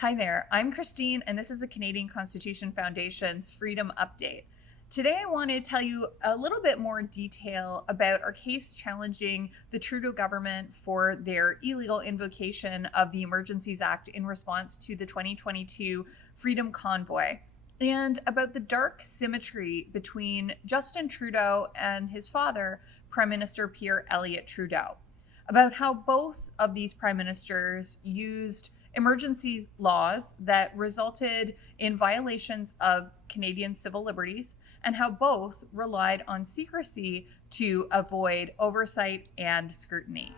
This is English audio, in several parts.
Hi there, I'm Christine, and this is the Canadian Constitution Foundation's Freedom Update. Today, I want to tell you a little bit more detail about our case challenging the Trudeau government for their illegal invocation of the Emergencies Act in response to the 2022 Freedom Convoy, and about the dark symmetry between Justin Trudeau and his father, Prime Minister Pierre Elliott Trudeau, about how both of these prime ministers used emergency laws that resulted in violations of Canadian civil liberties, and how both relied on secrecy to avoid oversight and scrutiny.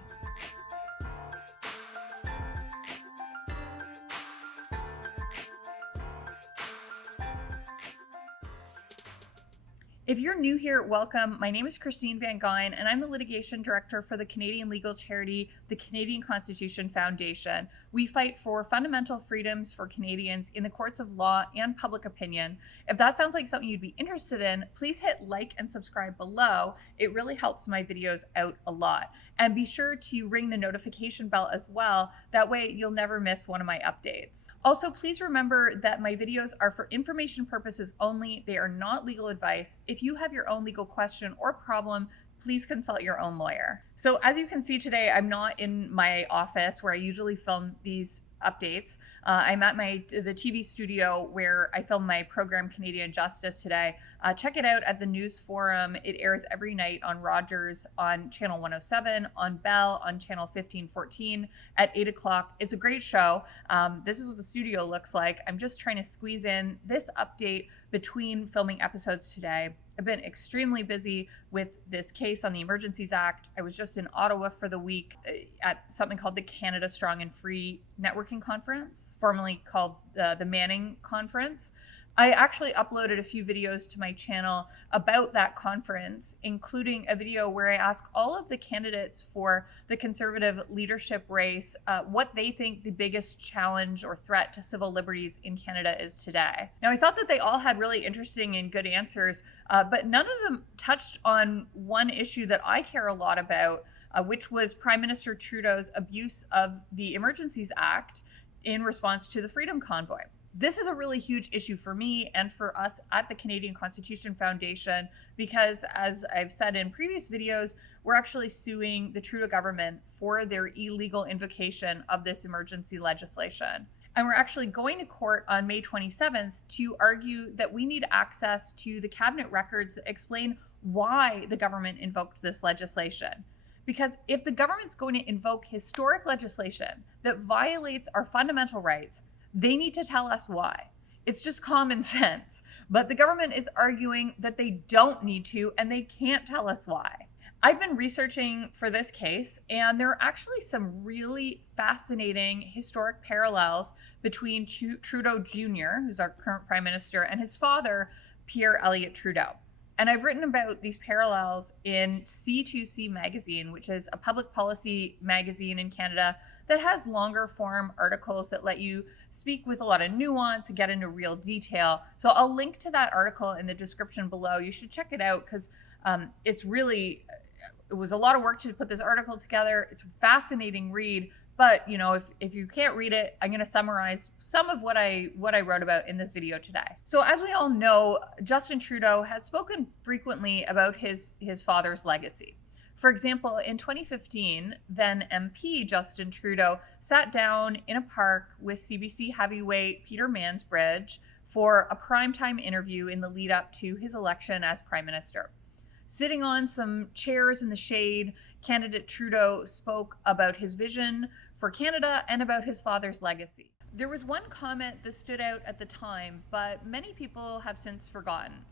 If you're new here, welcome. My name is Christine Van Gyn, and I'm the litigation director for the Canadian legal charity, the Canadian Constitution Foundation. We fight for fundamental freedoms for Canadians in the courts of law and public opinion. If that sounds like something you'd be interested in, please hit like and subscribe below. It really helps my videos out a lot. And be sure to ring the notification bell as well. That way you'll never miss one of my updates. Also, please remember that my videos are for information purposes only. They are not legal advice. If you have your own legal question or problem, please consult your own lawyer. So as you can see today, I'm not in my office where I usually film these updates. I'm at the TV studio where I film my program Canadian Justice today. Check it out at the News Forum. It airs every night on Rogers on channel 107, on Bell on channel 1514 at 8 o'clock. It's a great show. This is what the studio looks like. I'm just trying to squeeze in this update between filming episodes today. I've been extremely busy with this case on the Emergencies Act. I was just in Ottawa for the week at something called the Canada Strong and Free Networking Conference, formerly called the Manning Conference. I actually uploaded a few videos to my channel about that conference, including a video where I ask all of the candidates for the Conservative leadership race what they think the biggest challenge or threat to civil liberties in Canada is today. Now, I thought that they all had really interesting and good answers, but none of them touched on one issue that I care a lot about, which was Prime Minister Trudeau's abuse of the Emergencies Act in response to the Freedom Convoy. This is a really huge issue for me and for us at the Canadian Constitution Foundation because, as I've said in previous videos, we're actually suing the Trudeau government for their illegal invocation of this emergency legislation. And we're actually going to court on May 27th to argue that we need access to the cabinet records that explain why the government invoked this legislation. Because if the government's going to invoke historic legislation that violates our fundamental rights, they need to tell us why. It's just common sense. But the government is arguing that they don't need to and they can't tell us why. I've been researching for this case, and there are actually some really fascinating historic parallels between Trudeau Jr., who's our current prime minister, and his father, Pierre Elliott Trudeau. And I've written about these parallels in C2C magazine, which is a public policy magazine in Canada that has longer form articles that let you speak with a lot of nuance and get into real detail. So I'll link to that article in the description below. You should check it out because it was a lot of work to put this article together. It's a fascinating read. But if you can't read it, I'm going to summarize some of what I wrote about in this video today. So as we all know, Justin Trudeau has spoken frequently about his father's legacy. For example, in 2015, then MP Justin Trudeau sat down in a park with CBC heavyweight Peter Mansbridge for a primetime interview in the lead up to his election as Prime Minister. Sitting on some chairs in the shade, candidate Trudeau spoke about his vision for Canada and about his father's legacy. There was one comment that stood out at the time, but many people have since forgotten.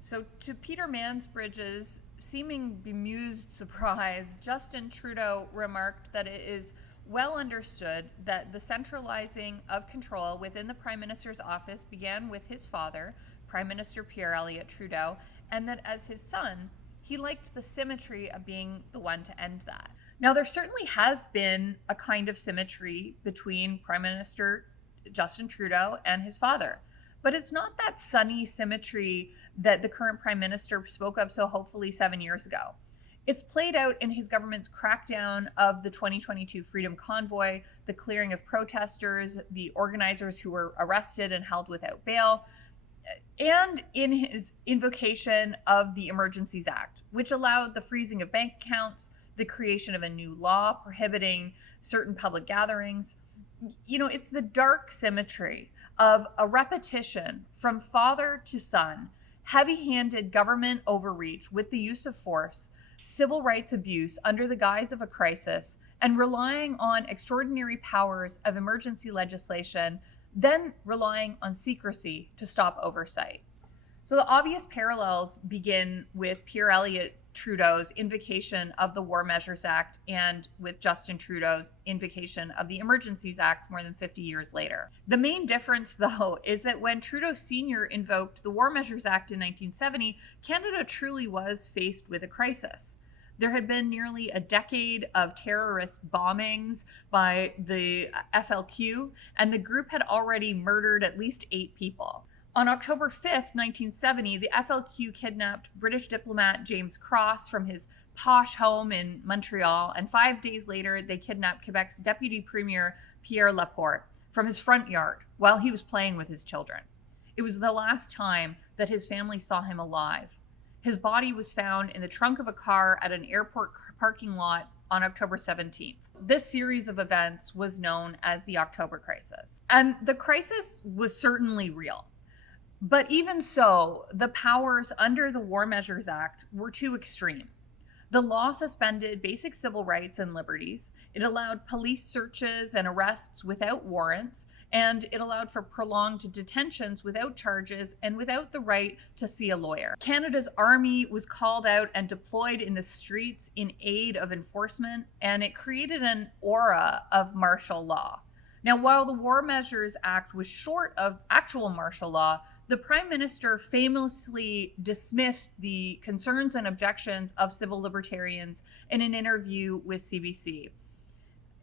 So to Peter Mansbridge's seeming bemused surprise, Justin Trudeau remarked that it is well understood that the centralizing of control within the Prime Minister's office began with his father, Prime Minister Pierre Elliott Trudeau, and that as his son, he liked the symmetry of being the one to end that. Now, there certainly has been a kind of symmetry between Prime Minister Justin Trudeau and his father, but it's not that sunny symmetry that the current Prime Minister spoke of so hopefully 7 years ago. It's played out in his government's crackdown of the 2022 Freedom Convoy, the clearing of protesters, the organizers who were arrested and held without bail, and in his invocation of the Emergencies Act, which allowed the freezing of bank accounts, the creation of a new law prohibiting certain public gatherings. It's the dark symmetry of a repetition from father to son, heavy-handed government overreach with the use of force, civil rights abuse under the guise of a crisis, and relying on extraordinary powers of emergency legislation, then relying on secrecy to stop oversight. So the obvious parallels begin with Pierre Elliott Trudeau's invocation of the War Measures Act and with Justin Trudeau's invocation of the Emergencies Act more than 50 years later. The main difference, though, is that when Trudeau Sr. invoked the War Measures Act in 1970, Canada truly was faced with a crisis. There had been nearly a decade of terrorist bombings by the FLQ, and the group had already murdered at least 8 people. On October 5th, 1970, the FLQ kidnapped British diplomat James Cross from his posh home in Montreal, and 5 days later, they kidnapped Quebec's Deputy Premier Pierre Laporte from his front yard while he was playing with his children. It was the last time that his family saw him alive. His body was found in the trunk of a car at an airport parking lot on October 17th. This series of events was known as the October Crisis. And the crisis was certainly real. But even so, the powers under the War Measures Act were too extreme. The law suspended basic civil rights and liberties. It allowed police searches and arrests without warrants, and it allowed for prolonged detentions without charges and without the right to see a lawyer. Canada's army was called out and deployed in the streets in aid of enforcement, and it created an aura of martial law. Now, while the War Measures Act was short of actual martial law, the Prime Minister famously dismissed the concerns and objections of civil libertarians in an interview with CBC.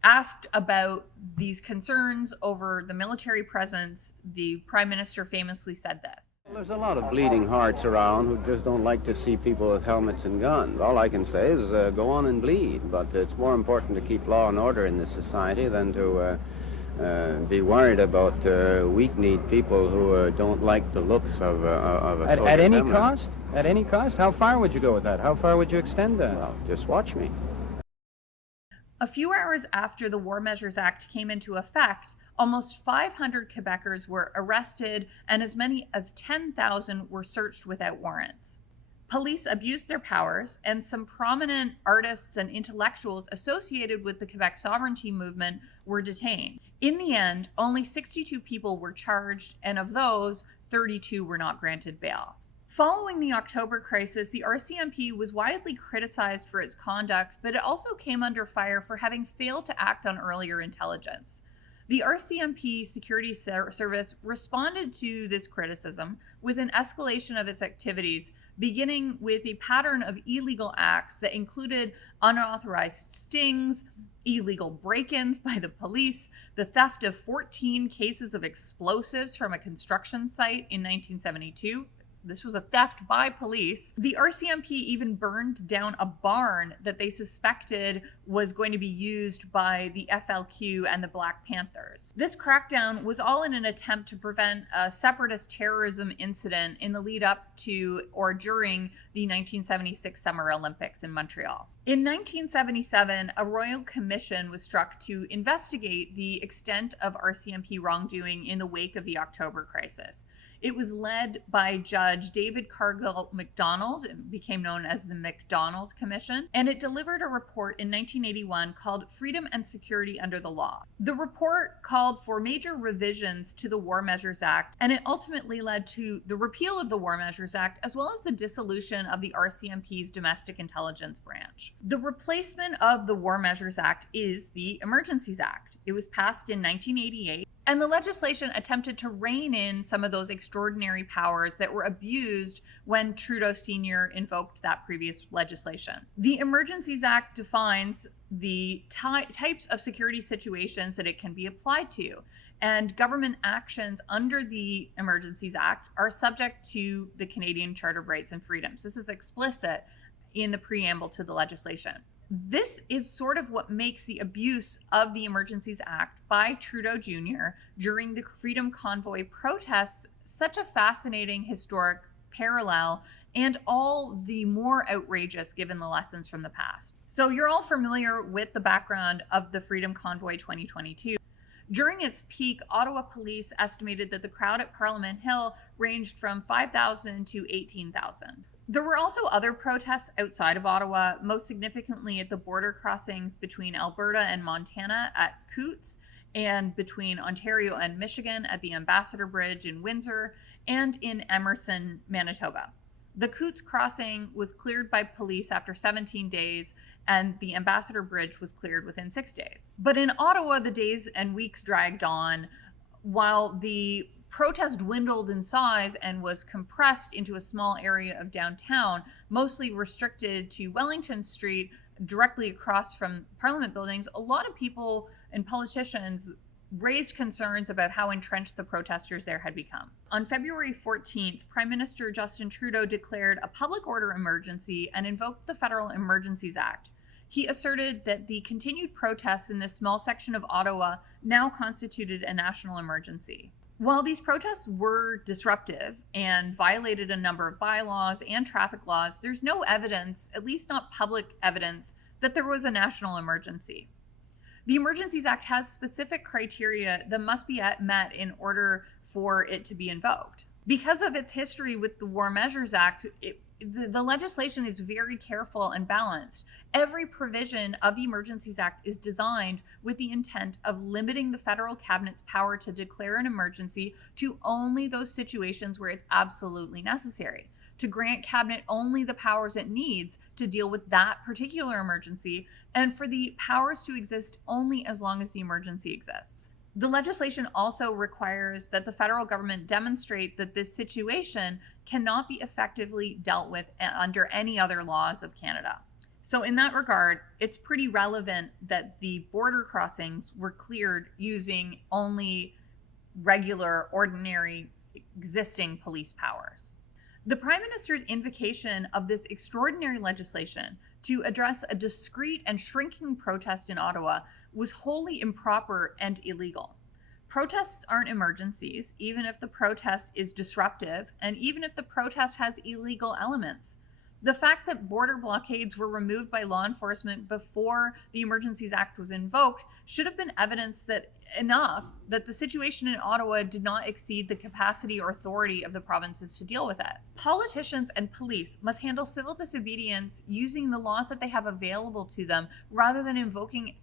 Asked about these concerns over the military presence, the Prime Minister famously said this. There's a lot of bleeding hearts around who just don't like to see people with helmets and guns. All I can say is go on and bleed, but it's more important to keep law and order in this society than to be worried about weak-kneed people who don't like the looks of a soldier. At any cost? At any cost? How far would you go with that? How far would you extend that? Well, just watch me. A few hours after the War Measures Act came into effect, almost 500 Quebecers were arrested and as many as 10,000 were searched without warrants. Police abused their powers, and some prominent artists and intellectuals associated with the Quebec sovereignty movement were detained. In the end, only 62 people were charged, and of those, 32 were not granted bail. Following the October crisis, the RCMP was widely criticized for its conduct, but it also came under fire for having failed to act on earlier intelligence. The RCMP Security Service responded to this criticism with an escalation of its activities, beginning with a pattern of illegal acts that included unauthorized stings, illegal break-ins by the police, the theft of 14 cases of explosives from a construction site in 1972. This was a theft by police. The RCMP even burned down a barn that they suspected was going to be used by the FLQ and the Black Panthers. This crackdown was all in an attempt to prevent a separatist terrorism incident in the lead up to or during the 1976 Summer Olympics in Montreal. In 1977, a royal commission was struck to investigate the extent of RCMP wrongdoing in the wake of the October crisis. It was led by Judge David Cargill MacDonald. It became known as the MacDonald Commission, and it delivered a report in 1981 called Freedom and Security Under the Law. The report called for major revisions to the War Measures Act, and it ultimately led to the repeal of the War Measures Act, as well as the dissolution of the RCMP's Domestic Intelligence Branch. The replacement of the War Measures Act is the Emergencies Act. It was passed in 1988. And the legislation attempted to rein in some of those extraordinary powers that were abused when Trudeau Sr. invoked that previous legislation. The Emergencies Act defines the types of security situations that it can be applied to. And government actions under the Emergencies Act are subject to the Canadian Charter of Rights and Freedoms. This is explicit in the preamble to the legislation. This is sort of what makes the abuse of the Emergencies Act by Trudeau Jr. during the Freedom Convoy protests such a fascinating historic parallel, and all the more outrageous given the lessons from the past. So you're all familiar with the background of the Freedom Convoy 2022. During its peak, Ottawa police estimated that the crowd at Parliament Hill ranged from 5,000 to 18,000. There were also other protests outside of Ottawa, most significantly at the border crossings between Alberta and Montana at Coots, and between Ontario and Michigan at the Ambassador Bridge in Windsor, and in Emerson, Manitoba. The Coots crossing was cleared by police after 17 days, and the Ambassador Bridge was cleared within 6 days. But in Ottawa, the days and weeks dragged on, while the protest dwindled in size and was compressed into a small area of downtown, mostly restricted to Wellington Street, directly across from Parliament buildings. A lot of people and politicians raised concerns about how entrenched the protesters there had become. On February 14th, Prime Minister Justin Trudeau declared a public order emergency and invoked the Federal Emergencies Act. He asserted that the continued protests in this small section of Ottawa now constituted a national emergency. While these protests were disruptive and violated a number of bylaws and traffic laws, there's no evidence, at least not public evidence, that there was a national emergency. The Emergencies Act has specific criteria that must be met in order for it to be invoked. Because of its history with the War Measures Act, the legislation is very careful and balanced. Every provision of the Emergencies Act is designed with the intent of limiting the federal cabinet's power to declare an emergency to only those situations where it's absolutely necessary, to grant cabinet only the powers it needs to deal with that particular emergency, and for the powers to exist only as long as the emergency exists. The legislation also requires that the federal government demonstrate that this situation cannot be effectively dealt with under any other laws of Canada. So in that regard, it's pretty relevant that the border crossings were cleared using only regular, ordinary, existing police powers. The Prime Minister's invocation of this extraordinary legislation to address a discrete and shrinking protest in Ottawa was wholly improper and illegal. Protests aren't emergencies, even if the protest is disruptive and even if the protest has illegal elements. The fact that border blockades were removed by law enforcement before the Emergencies Act was invoked should have been evidence that the situation in Ottawa did not exceed the capacity or authority of the provinces to deal with it. Politicians and police must handle civil disobedience using the laws that they have available to them rather than invoking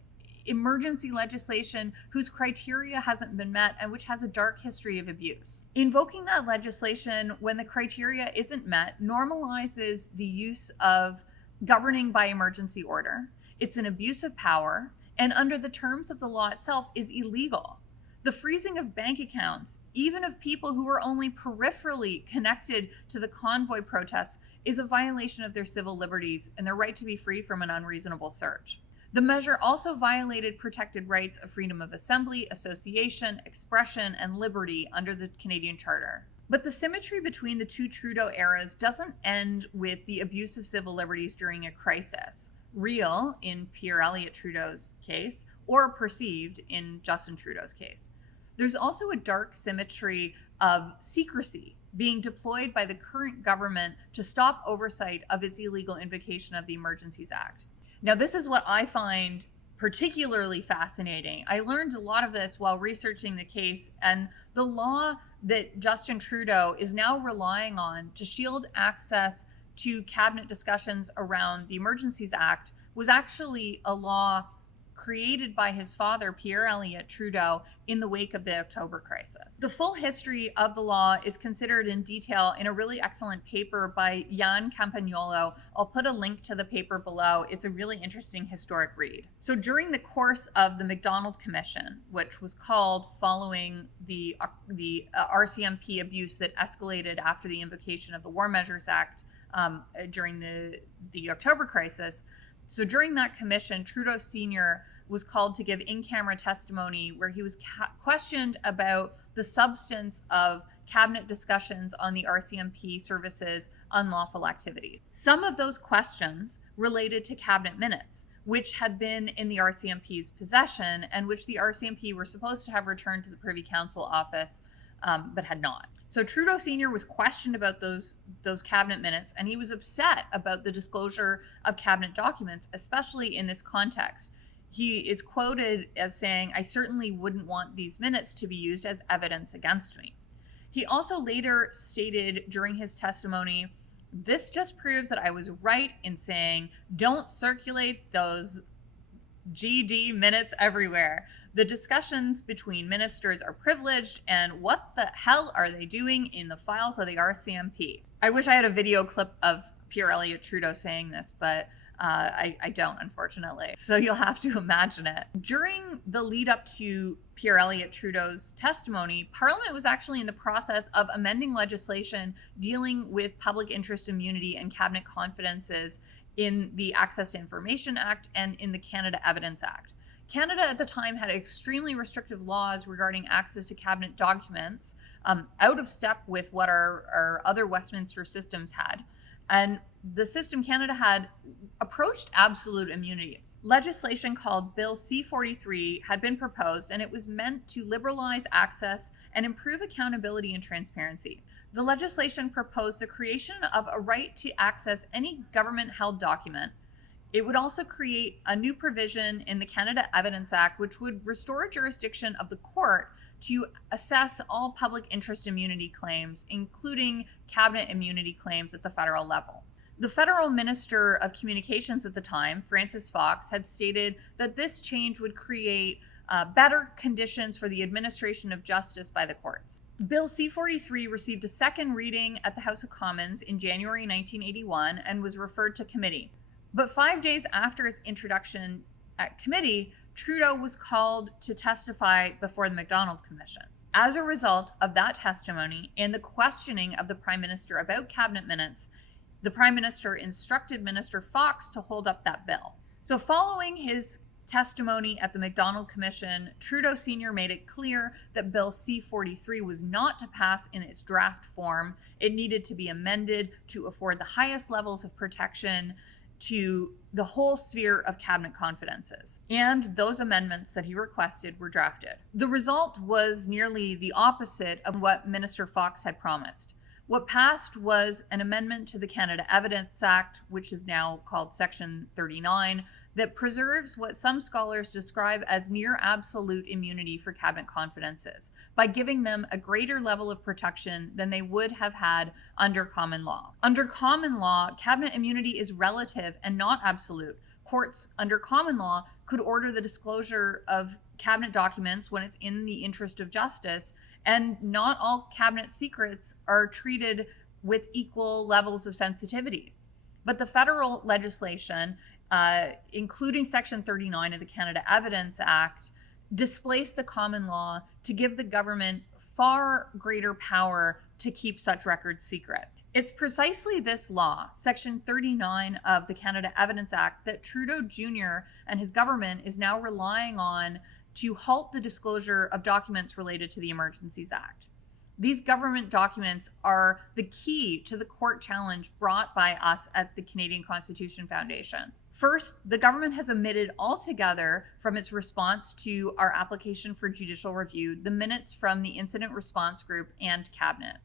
emergency legislation whose criteria hasn't been met and which has a dark history of abuse. Invoking that legislation when the criteria isn't met normalizes the use of governing by emergency order. It's an abuse of power, and under the terms of the law itself is illegal. The freezing of bank accounts, even of people who are only peripherally connected to the convoy protests, is a violation of their civil liberties and their right to be free from an unreasonable search. The measure also violated protected rights of freedom of assembly, association, expression, and liberty under the Canadian Charter. But the symmetry between the two Trudeau eras doesn't end with the abuse of civil liberties during a crisis, real in Pierre Elliott Trudeau's case, or perceived in Justin Trudeau's case. There's also a dark symmetry of secrecy being deployed by the current government to stop oversight of its illegal invocation of the Emergencies Act. Now, this is what I find particularly fascinating. I learned a lot of this while researching the case, and the law that Justin Trudeau is now relying on to shield access to cabinet discussions around the Emergencies Act was actually a law created by his father, Pierre Elliott Trudeau, in the wake of the October crisis. The full history of the law is considered in detail in a really excellent paper by Jan Campagnolo. I'll put a link to the paper below. It's a really interesting historic read. So during the course of the Macdonald Commission, which was called following the RCMP abuse that escalated after the invocation of the War Measures Act during the October crisis, so during that commission, Trudeau Sr. was called to give in-camera testimony where he was questioned about the substance of cabinet discussions on the RCMP services unlawful activities. Some of those questions related to cabinet minutes, which had been in the RCMP's possession and which the RCMP were supposed to have returned to the Privy Council office, but had not. So Trudeau Sr. was questioned about those cabinet minutes, and he was upset about the disclosure of cabinet documents, especially in this context. He is quoted as saying, "I certainly wouldn't want these minutes to be used as evidence against me." He also later stated during his testimony, "This just proves that I was right in saying, don't circulate those GD minutes everywhere. The discussions between ministers are privileged, and what the hell are they doing in the files of the RCMP?" I wish I had a video clip of Pierre Elliott Trudeau saying this, but I don't, unfortunately. So you'll have to imagine it. During the lead up to Pierre Elliott Trudeau's testimony, Parliament was actually in the process of amending legislation dealing with public interest immunity and cabinet confidences in the Access to Information Act and in the Canada Evidence Act. Canada at the time had extremely restrictive laws regarding access to cabinet documents, out of step with what our other Westminster systems had. And the system Canada had approached absolute immunity. Legislation called Bill C-43 had been proposed, and it was meant to liberalize access and improve accountability and transparency. The legislation proposed the creation of a right to access any government-held document. It would also create a new provision in the Canada Evidence Act, which would restore jurisdiction of the court to assess all public interest immunity claims, including cabinet immunity claims at the federal level. The federal minister of communications at the time, Francis Fox, had stated that this change would create better conditions for the administration of justice by the courts. Bill C-43 received a second reading at the House of Commons in January 1981 and was referred to committee. But 5 days after its introduction at committee, Trudeau was called to testify before the Macdonald Commission. As a result of that testimony and the questioning of the Prime Minister about cabinet minutes, the Prime Minister instructed Minister Fox to hold up that bill. So following his testimony at the Macdonald Commission, Trudeau Sr. made it clear that Bill C-43 was not to pass in its draft form. It needed to be amended to afford the highest levels of protection to the whole sphere of cabinet confidences. And those amendments that he requested were drafted. The result was nearly the opposite of what Minister Fox had promised. What passed was an amendment to the Canada Evidence Act, which is now called Section 39, that preserves what some scholars describe as near absolute immunity for cabinet confidences by giving them a greater level of protection than they would have had under common law. Under common law, cabinet immunity is relative and not absolute. Courts under common law could order the disclosure of cabinet documents when it's in the interest of justice, and not all cabinet secrets are treated with equal levels of sensitivity. But the federal legislation, including Section 39 of the Canada Evidence Act, displaced the common law to give the government far greater power to keep such records secret. It's precisely this law, Section 39 of the Canada Evidence Act, that Trudeau Jr. and his government is now relying on to halt the disclosure of documents related to the Emergencies Act. These government documents are the key to the court challenge brought by us at the Canadian Constitution Foundation. First, the government has omitted altogether from its response to our application for judicial review the minutes from the Incident Response Group and Cabinet.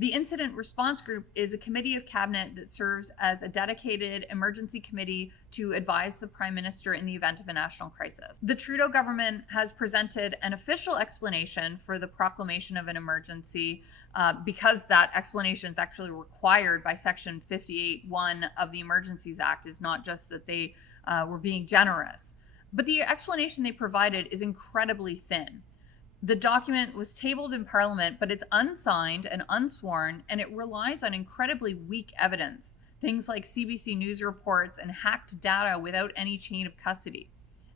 The Incident Response Group is a committee of Cabinet that serves as a dedicated emergency committee to advise the Prime Minister in the event of a national crisis. The Trudeau government has presented an official explanation for the proclamation of an emergency because that explanation is actually required by Section 58(1) of the Emergencies Act. It's not just that they were being generous. But the explanation they provided is incredibly thin. The document was tabled in Parliament, but it's unsigned and unsworn, and it relies on incredibly weak evidence, things like CBC News reports and hacked data without any chain of custody.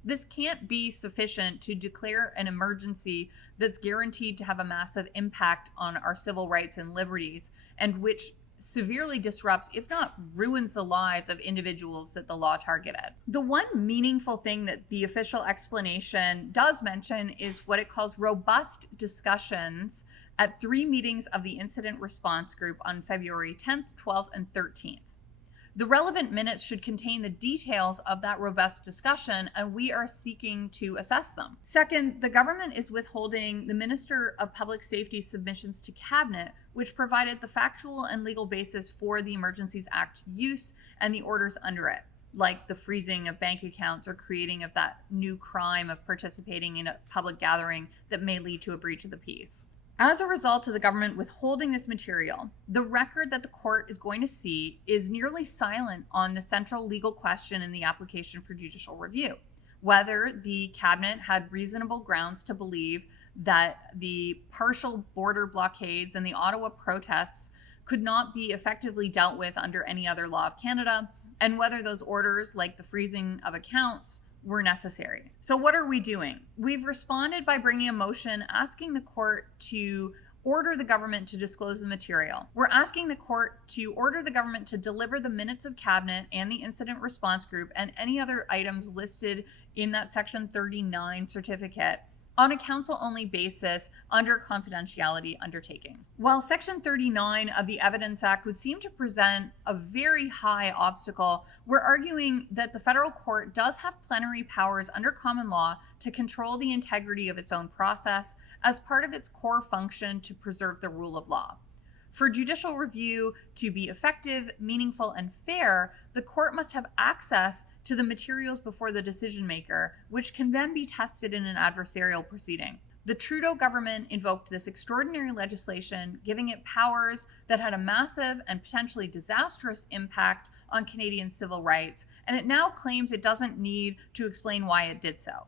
This can't be sufficient to declare an emergency that's guaranteed to have a massive impact on our civil rights and liberties, and which severely disrupts, if not ruins, the lives of individuals that the law targeted. The one meaningful thing that the official explanation does mention is what it calls robust discussions at 3 meetings of the Incident Response Group on February 10th, 12th, and 13th. The relevant minutes should contain the details of that robust discussion, and we are seeking to assess them. Second, the government is withholding the Minister of Public Safety's submissions to Cabinet, which provided the factual and legal basis for the Emergencies Act use and the orders under it, like the freezing of bank accounts or creating of that new crime of participating in a public gathering that may lead to a breach of the peace. As a result of the government withholding this material, the record that the court is going to see is nearly silent on the central legal question in the application for judicial review, whether the cabinet had reasonable grounds to believe that the partial border blockades and the Ottawa protests could not be effectively dealt with under any other law of Canada, and whether those orders, like the freezing of accounts, were necessary. So what are we doing? We've responded by bringing a motion asking the court to order the government to disclose the material. We're asking the court to order the government to deliver the minutes of Cabinet and the Incident Response Group and any other items listed in that Section 39 certificate on a counsel-only basis under confidentiality undertaking. While Section 39 of the Evidence Act would seem to present a very high obstacle, we're arguing that the federal court does have plenary powers under common law to control the integrity of its own process as part of its core function to preserve the rule of law. For judicial review to be effective, meaningful, and fair, the court must have access to the materials before the decision maker, which can then be tested in an adversarial proceeding. The Trudeau government invoked this extraordinary legislation, giving it powers that had a massive and potentially disastrous impact on Canadian civil rights, and it now claims it doesn't need to explain why it did so.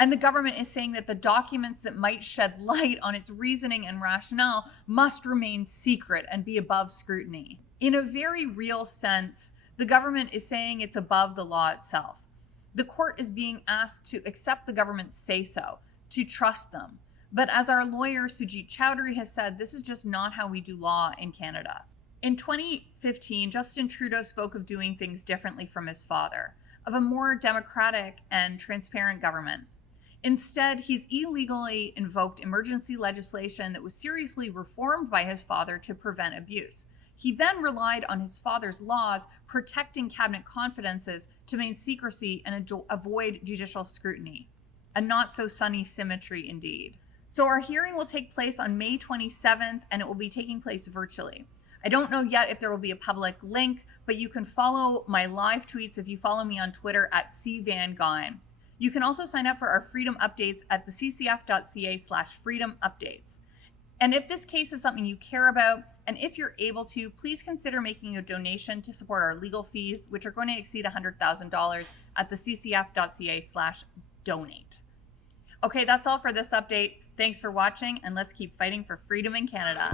And the government is saying that the documents that might shed light on its reasoning and rationale must remain secret and be above scrutiny. In a very real sense, the government is saying it's above the law itself. The court is being asked to accept the government's say-so, to trust them. But as our lawyer Sujit Chowdhury has said, this is just not how we do law in Canada. In 2015, Justin Trudeau spoke of doing things differently from his father, of a more democratic and transparent government. Instead, he's illegally invoked emergency legislation that was seriously reformed by his father to prevent abuse. He then relied on his father's laws protecting cabinet confidences to maintain secrecy and avoid judicial scrutiny. A not so sunny symmetry indeed. So our hearing will take place on May 27th, and it will be taking place virtually. I don't know yet if there will be a public link, but you can follow my live tweets if you follow me on Twitter at @CVanGuyen. You can also sign up for our freedom updates at theccf.ca/freedom updates. And if this case is something you care about, and if you're able to, please consider making a donation to support our legal fees, which are going to exceed $100,000 at theccf.ca/donate. Okay, that's all for this update. Thanks for watching, and let's keep fighting for freedom in Canada.